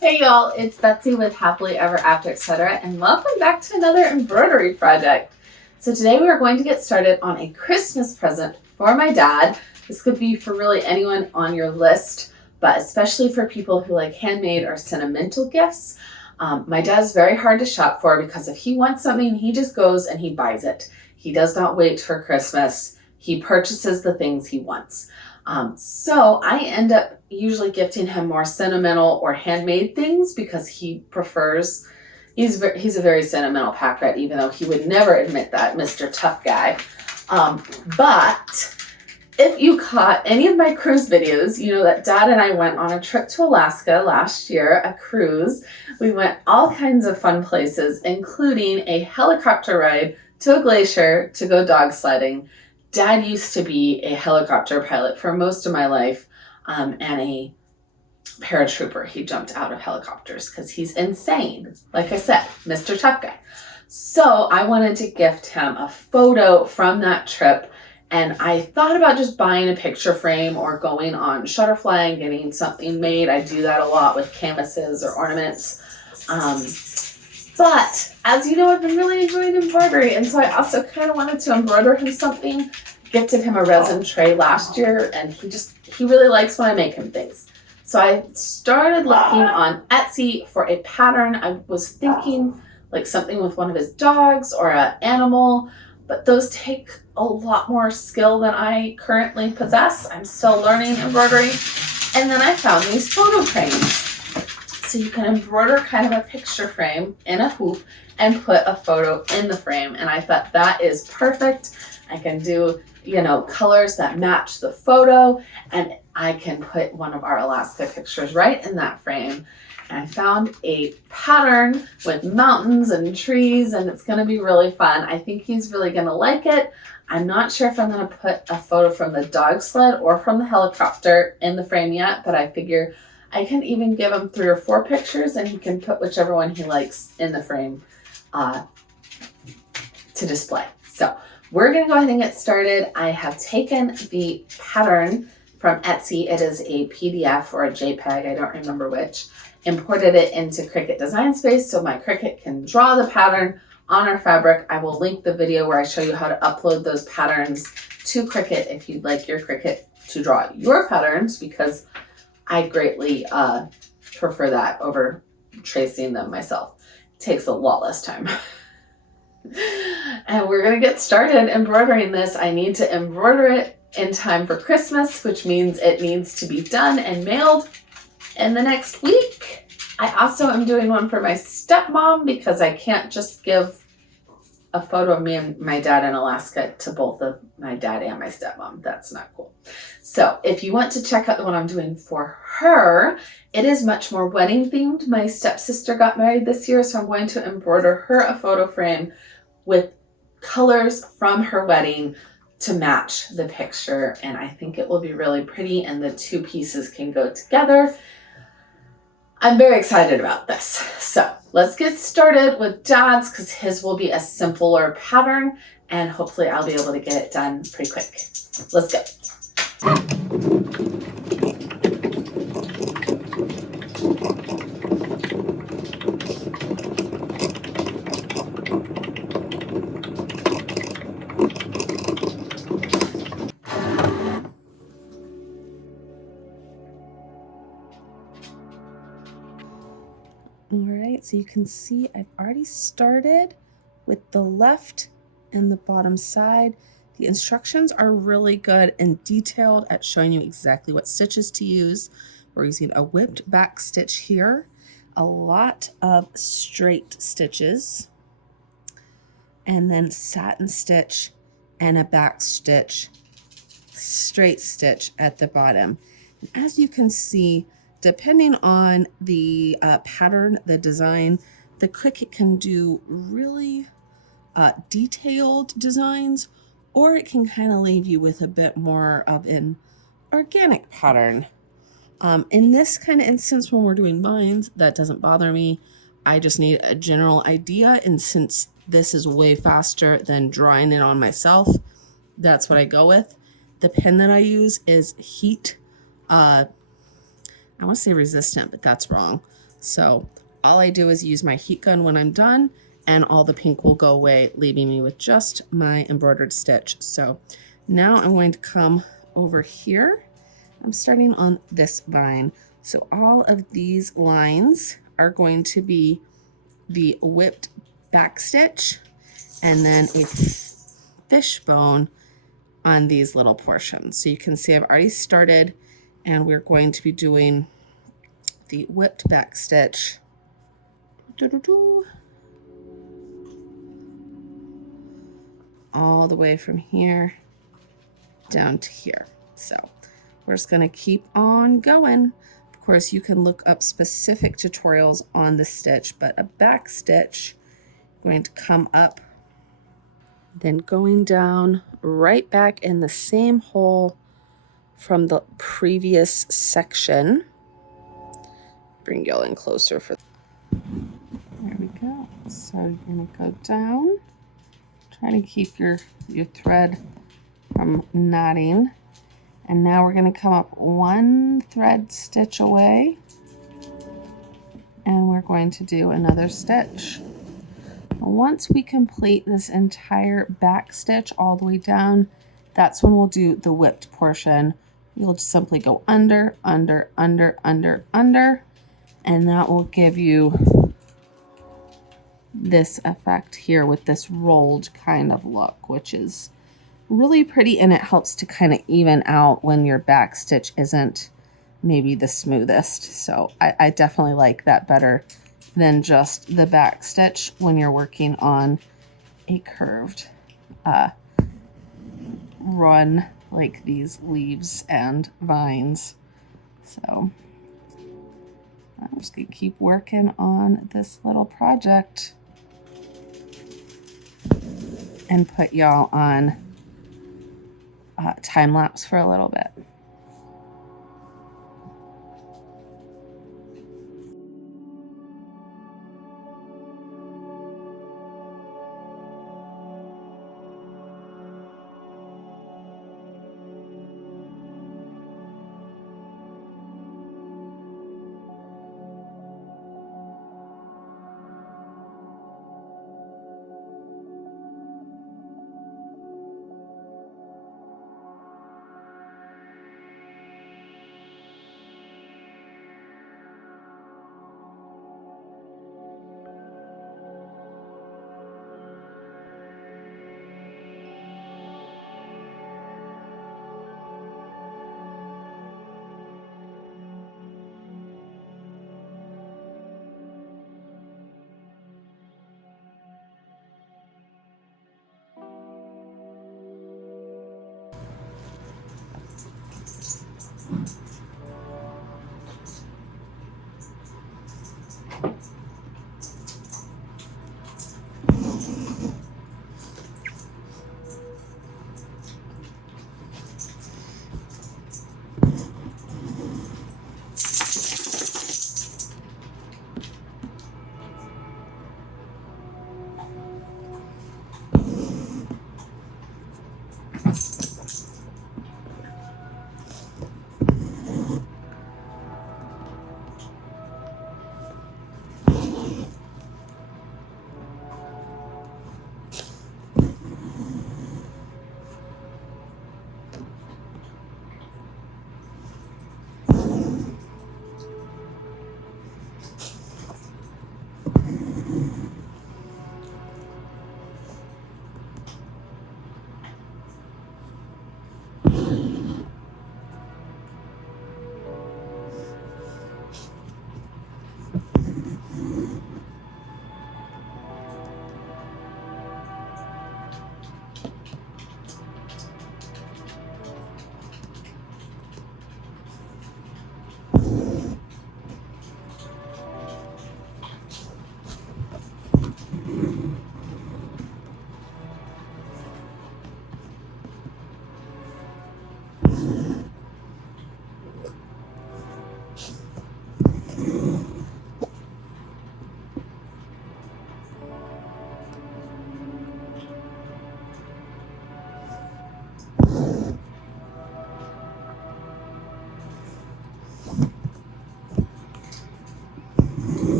Hey y'all, it's Betsy with Happily Ever After Etc. and welcome back to another embroidery project. So today we are going to get started on a Christmas present for my dad. This could be for really anyone on your list, but especially for people who like handmade or sentimental gifts. My dad's very hard to shop for because if he wants something, he just goes and he buys it. He does not wait for Christmas. He purchases the things he wants. So I end up usually gifting him more sentimental or handmade things because he prefers, he's a very sentimental pack rat, even though he would never admit that, Mr. Tough Guy. But if you caught any of my cruise videos, you know that Dad and I went on a trip to Alaska last year, a cruise. We went all kinds of fun places, including a helicopter ride to a glacier to go dog sledding. Dad used to be a helicopter pilot for most of my life, and a paratrooper. He jumped out of helicopters because he's insane. Like I said, Mr. Tough Guy. So I wanted to gift him a photo from that trip, and I thought about just buying a picture frame or going on Shutterfly and getting something made. I do that a lot with canvases or ornaments. But as you know, I've been really enjoying embroidery, and so I also kind of wanted to embroider him something. Gifted him a resin tray last year, and he really likes when I make him things. So I started looking on Etsy for a pattern. I was thinking like something with one of his dogs or an animal, but those take a lot more skill than I currently possess. I'm still learning embroidery. And then I found these photo frames. So you can embroider kind of a picture frame in a hoop and put a photo in the frame. And I thought that is perfect. I can do, you know, colors that match the photo, and I can put one of our Alaska pictures right in that frame. And I found a pattern with mountains and trees, and it's going to be really fun. I think he's really going to like it. I'm not sure if I'm going to put a photo from the dog sled or from the helicopter in the frame yet, but I figure I can even give him 3 or 4 pictures, and he can put whichever one he likes in the frame to display. So we're going to go ahead and get started. I have taken the pattern from Etsy. It is a PDF or a JPEG, I don't remember which. Imported it into Cricut Design Space so my Cricut can draw the pattern on our fabric. I will link the video where I show you how to upload those patterns to Cricut if you'd like your Cricut to draw your patterns, because I greatly prefer that over tracing them myself. It takes a lot less time. And we're going to get started embroidering this. I need to embroider it in time for Christmas, which means it needs to be done and mailed in the next week. I also am doing one for my stepmom because I can't just give a photo of me and my dad in Alaska to both of my dad and my stepmom. That's not cool. So if you want to check out the one I'm doing for her, it is much more wedding themed. My stepsister got married this year, so I'm going to embroider her a photo frame with colors from her wedding to match the picture, and I think it will be really pretty, and the 2 pieces can go together. I'm very excited about this. So let's get started with Dad's, because his will be a simpler pattern, and hopefully I'll be able to get it done pretty quick. Let's go. Alright, so you can see I've already started with the left and the bottom side. The instructions are really good and detailed at showing you exactly what stitches to use. We're using a whipped back stitch here, a lot of straight stitches, and then satin stitch and a back stitch, straight stitch at the bottom. And as you can see, depending on the pattern, the design, the Cricut can do really detailed designs, or it can kind of leave you with a bit more of an organic pattern. In this kind of instance, when we're doing vines, that doesn't bother me. I just need a general idea, and since this is way faster than drawing it on myself, that's what I go with. The pen that I use is heat I want to say resistant, but that's wrong. So all I do is use my heat gun when I'm done, and all the pink will go away, leaving me with just my embroidered stitch. So now I'm going to come over here. I'm starting on this vine. So all of these lines are going to be the whipped back stitch and then a fishbone on these little portions. So you can see I've already started, and we're going to be doing the whipped back stitch all the way from here down to here. So we're just going to keep on going. Of course, you can look up specific tutorials on the stitch, but a back stitch going to come up, then going down right back in the same hole from the previous section. Bring y'all in closer for there we go. So you're gonna go down, try to keep your thread from knotting, and now we're gonna come up one thread stitch away, and we're going to do another stitch. Once we complete this entire back stitch all the way down, that's when we'll do the whipped portion. You'll just simply go under, under, under, under, under, and that will give you this effect here with this rolled kind of look, which is really pretty, and it helps to kind of even out when your back stitch isn't maybe the smoothest. So I definitely like that better than just the back stitch when you're working on a curved run like these leaves and vines. So I'm just gonna keep working on this little project and put y'all on time lapse for a little bit.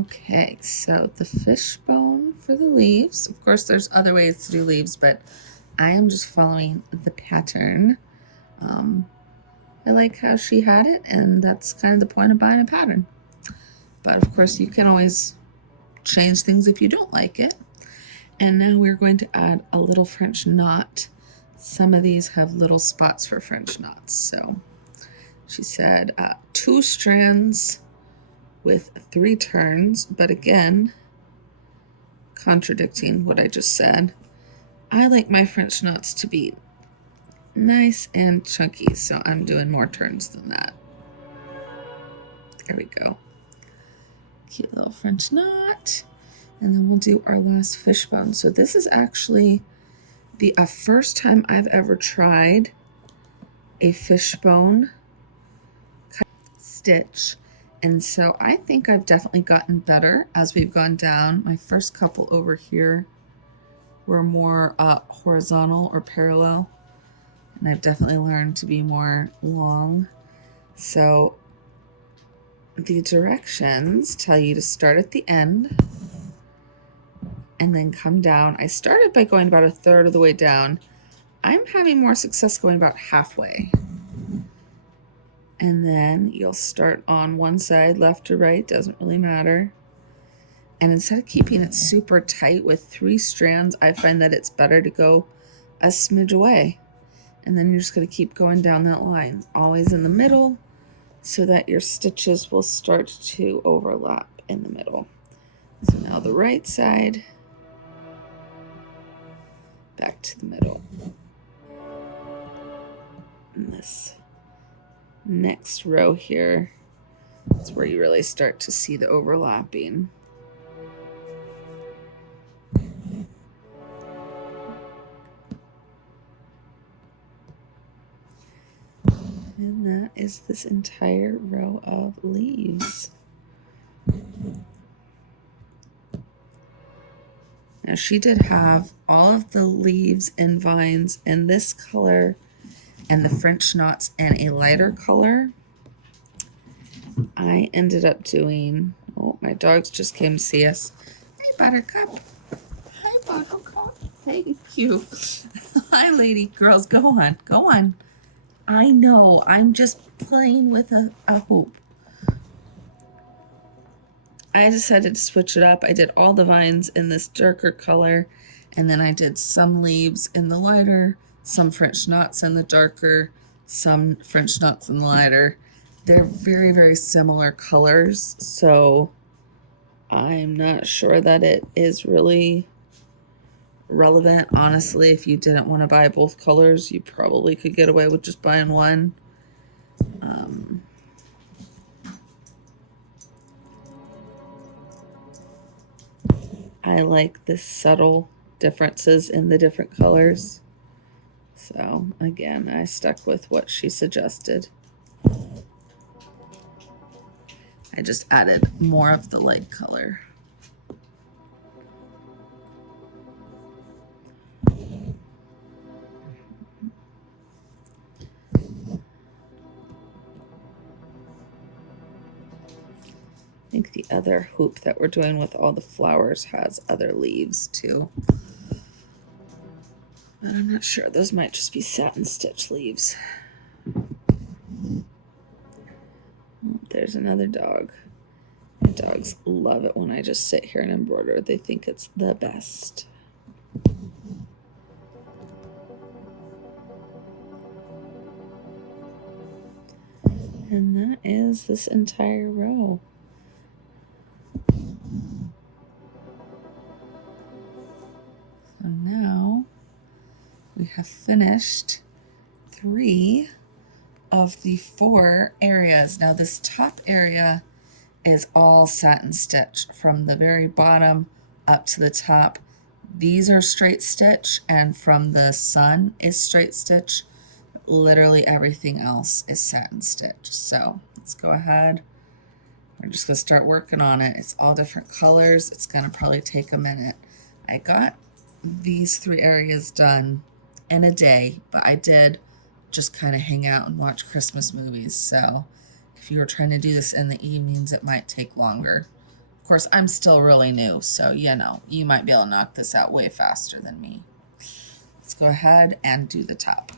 Okay, so the fishbone for the leaves. Of course, there's other ways to do leaves, but I am just following the pattern. I like how she had it, and that's kind of the point of buying a pattern. But of course, you can always change things if you don't like it. And now we're going to add a little French knot. Some of these have little spots for French knots. So she said 2 strands with 3 turns, but again, contradicting what I just said. I like my French knots to be nice and chunky, so I'm doing more turns than that. There we go. Cute little French knot. And then we'll do our last fishbone. So this is actually the first time I've ever tried a fishbone stitch. And so I think I've definitely gotten better as we've gone down. My first couple over here were more horizontal or parallel. And I've definitely learned to be more long. So the directions tell you to start at the end and then come down. I started by going about 1/3 of the way down. I'm having more success going about halfway. And then you'll start on one side, left or right, doesn't really matter. And instead of keeping it super tight with 3 strands, I find that it's better to go a smidge away. And then you're just going to keep going down that line, always in the middle, so that your stitches will start to overlap in the middle. So now the right side, back to the middle. And this next row here is where you really start to see the overlapping. And that is this entire row of leaves. Now she did have all of the leaves and vines in this color and the French knots in a lighter color. I ended up doing, oh, my dogs just came to see us. Hey, Buttercup. Hi, Buttercup. Thank you. Hi, lady. Girls, go on. Go on. I know. I'm just playing with a hoop. I decided to switch it up. I did all the vines in this darker color, and then I did some leaves in the lighter, some French knots in the darker, some French knots in the lighter. They're very, very similar colors, so I'm not sure that it is really relevant. Honestly, if you didn't want to buy both colors, you probably could get away with just buying one. I like the subtle differences in the different colors. So again, I stuck with what she suggested. I just added more of the light color. I think the other hoop that we're doing with all the flowers has other leaves too. But I'm not sure. Those might just be satin stitch leaves. There's another dog. My dogs love it when I just sit here and embroider. They think it's the best. And that is this entire row. So now we have finished 3 of the 4 areas. Now this top area is all satin stitch from the very bottom up to the top. These are straight stitch, and from the sun is straight stitch. Literally everything else is satin stitch. So let's go ahead. We're just gonna start working on it. It's all different colors. It's gonna probably take a minute. I got these 3 areas done in a day, but I did just kind of hang out and watch Christmas movies. So if you were trying to do this in the evenings, it might take longer. Of course, I'm still really new, so you know, you might be able to knock this out way faster than me. Let's go ahead and do the top.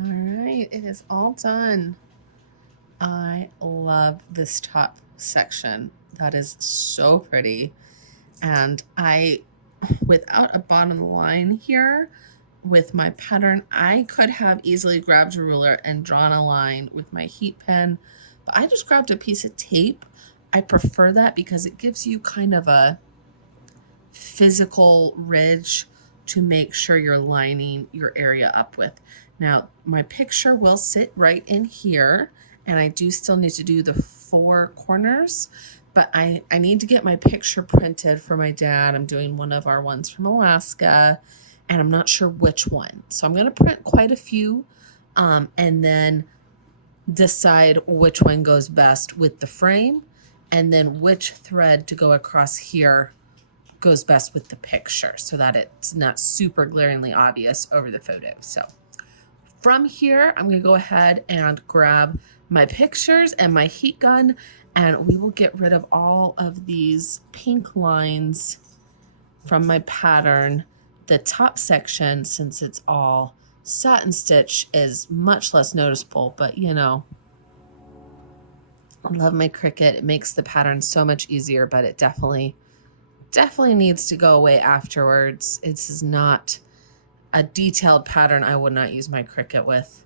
All right, it is all done. I love this top section. That is so pretty. And without a bottom line here, with my pattern, I could have easily grabbed a ruler and drawn a line with my heat pen, but I just grabbed a piece of tape. I prefer that because it gives you kind of a physical ridge to make sure you're lining your area up with. Now, my picture will sit right in here, and I do still need to do the 4 corners, but I need to get my picture printed for my dad. I'm doing one of our ones from Alaska, and I'm not sure which one. So I'm going to print quite a few, and then decide which one goes best with the frame, and then which thread to go across here goes best with the picture so that it's not super glaringly obvious over the photo. So from here, I'm going to go ahead and grab my pictures and my heat gun, and we will get rid of all of these pink lines from my pattern. The top section, since it's all satin stitch, is much less noticeable, but you know, I love my Cricut. It makes the pattern so much easier, but it definitely needs to go away afterwards. This is not a detailed pattern. I would not use my Cricut with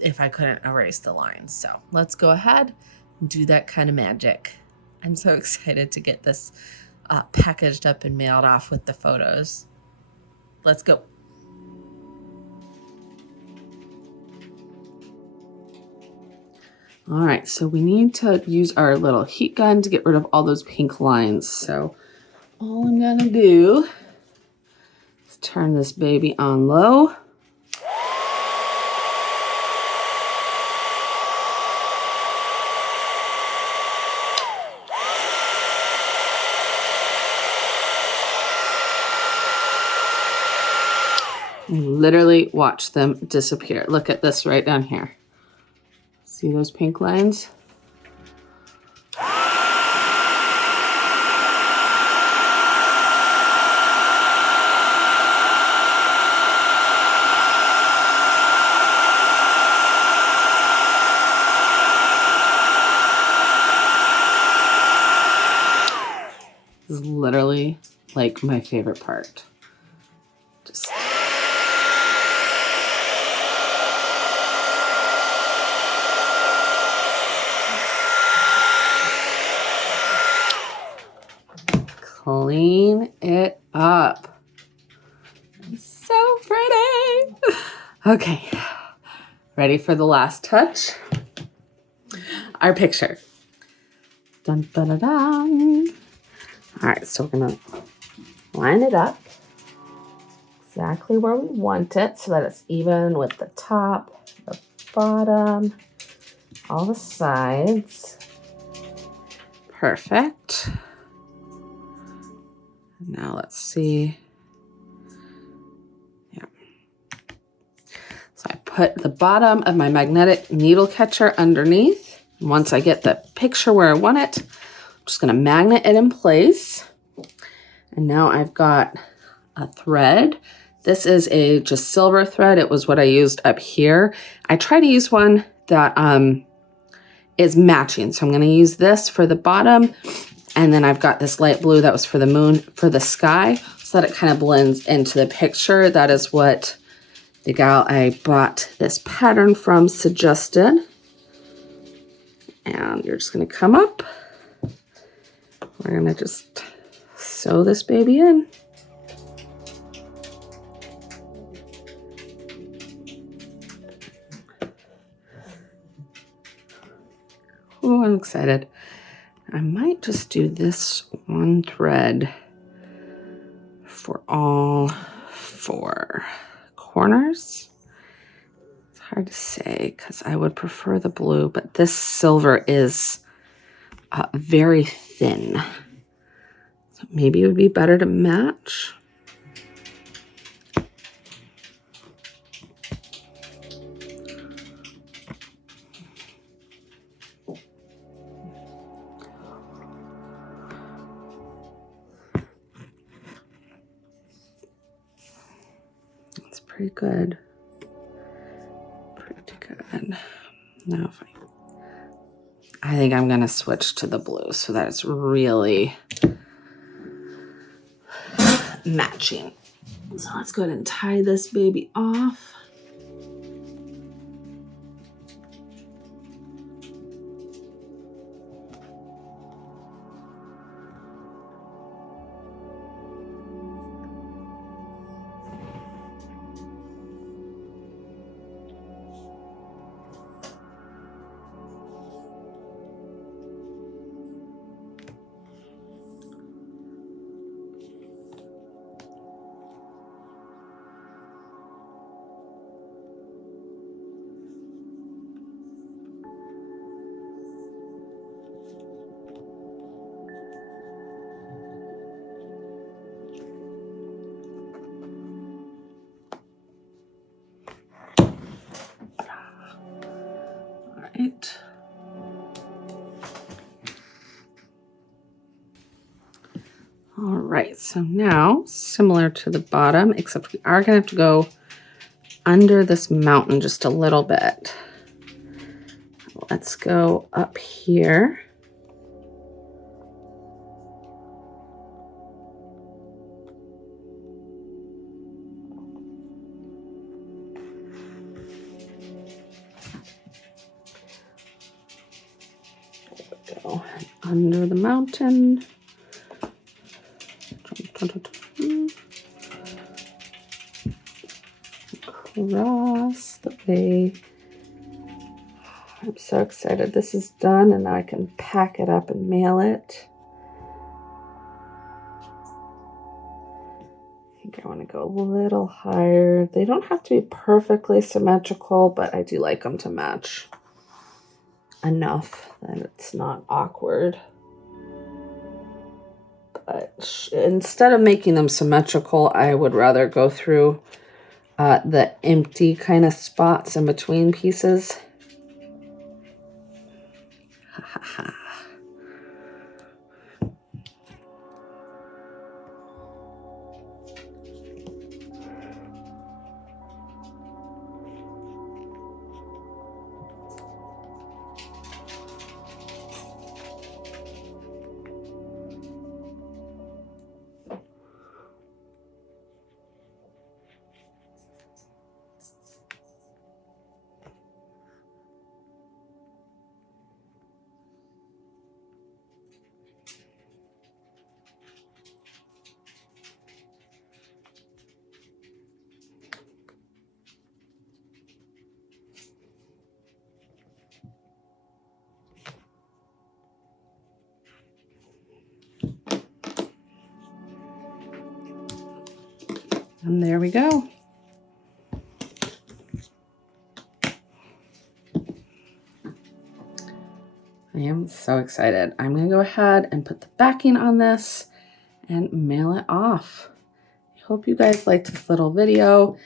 if I couldn't erase the lines. So let's go ahead and do that kind of magic. I'm so excited to get this packaged up and mailed off with the photos. Let's go. All right, so we need to use our little heat gun to get rid of all those pink lines. So all I'm gonna do is turn this baby on low. and literally watch them disappear. Look at this right down here. See those pink lines? This is literally like my favorite part. Just clean it up. So pretty. Okay, ready for the last touch? Our picture. Dun, dun, dun, dun. All right, so we're gonna line it up exactly where we want it so that it's even with the top, the bottom, all the sides. Perfect. Now let's see. Yeah. So I put the bottom of my magnetic needle catcher underneath. Once I get the picture where I want it, I'm just going to magnet it in place. And now I've got a thread. This is a just silver thread. It was what I used up here. I try to use one that is matching. So I'm going to use this for the bottom. And then I've got this light blue that was for the moon, for the sky, so that it kind of blends into the picture. That is what the gal I bought this pattern from suggested. And you're just going to come up. We're going to just sew this baby in. Oh, I'm excited. I might just do this one thread for all 4 corners. It's hard to say because I would prefer the blue, but this silver is very thin. So maybe it would be better to match. It's pretty good. Pretty good. Now if I think I'm going to switch to the blue so that it's really matching. So let's go ahead and tie this baby off. Right. All right, so now similar to the bottom, except we are going to have to go under this mountain just a little bit. Let's go up here. Go under the mountain. Across the way. I'm so excited this is done and now I can pack it up and mail it. I think I want to go a little higher. They don't have to be perfectly symmetrical, but I do like them to match enough that it's not awkward. But instead of making them symmetrical, I would rather go through the empty kind of spots in between pieces. And there we go. I am so excited. I'm going to go ahead and put the backing on this and mail it off. I hope you guys liked this little video.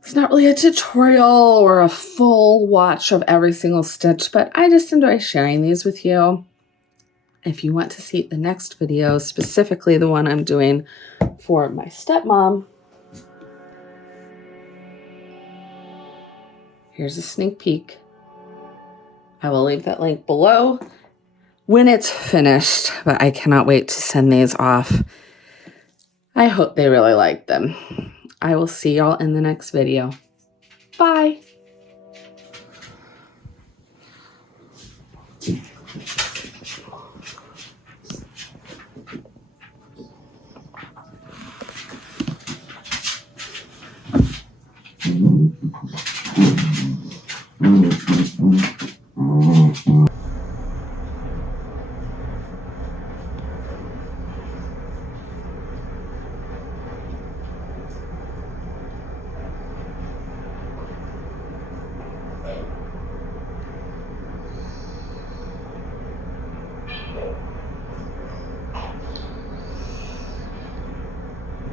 It's not really a tutorial or a full watch of every single stitch, but I just enjoy sharing these with you. If you want to see the next video, specifically the one I'm doing for my stepmom, here's a sneak peek. I will leave that link below when it's finished, but I cannot wait to send these off. I hope they really like them. I will see y'all in the next video. Bye.